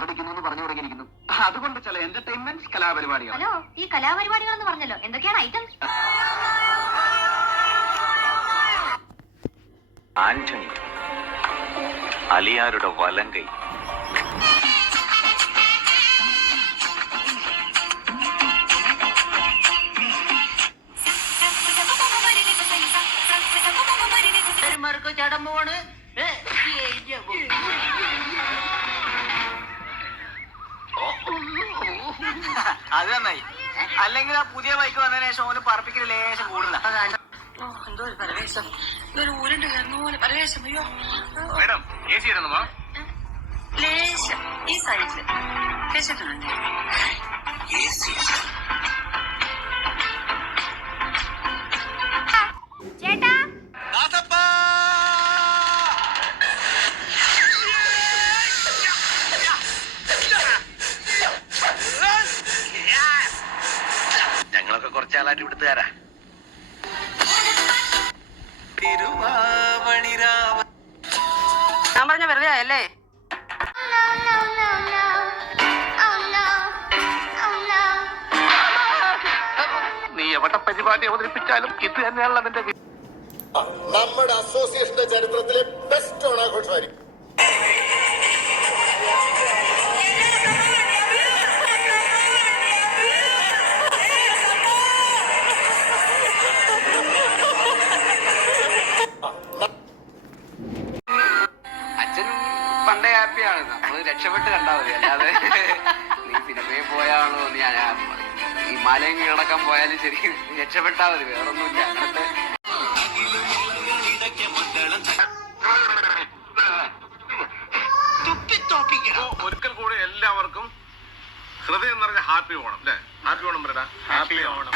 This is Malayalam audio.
ബോറടിക്കുന്നു എന്ന് പറഞ്ഞു തുടങ്ങിയിരിക്കുന്നു. അതുകൊണ്ട് ചില എന്റർടൈൻമെന്റ്സ് കലാപരിപാടികൾ. ഹലോ, ഈ കലാപരിപാടികൾ എന്ന് പറഞ്ഞല്ലോ, എന്തൊക്കെയാണ് ഐറ്റംസ്? ആന്റണി, അലിയാരുടെ വലങ്കൈ. ചടമ്പോണ് അത് നന്നായി. അല്ലെങ്കിൽ ആ പുതിയ ബൈക്ക് വന്നതിന് ശേഷം ഓന് പറപ്പിക്കൽ ലേശം കൂടുതല. എന്തോ ഒരു പരവേശം, ഒരു ഊരുണ്ട് കയറുന്ന പോലെ പരവേശം. അയ്യോ മേഡം, AC ഇരുന്നോ? ലേശം ഈ സൈഡില് വെച്ചിട്ടുണ്ട്. ചേട്ടാ, ഞങ്ങളൊക്കെ കുറച്ചാളായിട്ട് ഇവിടുത്തുകാരാ. ഞാൻ പറഞ്ഞ വെറുതെ ആയല്ലേ? നീ എവിടെ പരിപാടി അവതരിപ്പിച്ചാലും ഇത് തന്നെയാണല്ലോ നിന്റെ. നമ്മുടെ അസോസിയേഷന്റെ ചരിത്രത്തിലെ ബെസ്റ്റ് ഓണാഘോഷമായിരിക്കും. അച്ഛൻ പണ്ടേ ഹാപ്പിയാണ്. നമ്മള് രക്ഷപ്പെട്ട് കണ്ടാ മതി. അല്ലാതെ നീ സിനിമയിൽ പോയാണോ, നീ ഹിമാലയം കീഴടക്കാൻ പോയാലും ശരി, രക്ഷപ്പെട്ടാ മതി. വേറൊന്നുമില്ല. അങ്ങനത്തെ ഒരിക്കൽ കൂടി എല്ലാവർക്കും ഹൃദയം നിറഞ്ഞ ഹാപ്പി ഓണം. അല്ലേ? ഹാപ്പി ഓണം പറയടാ. ഹാപ്പി ഓണം.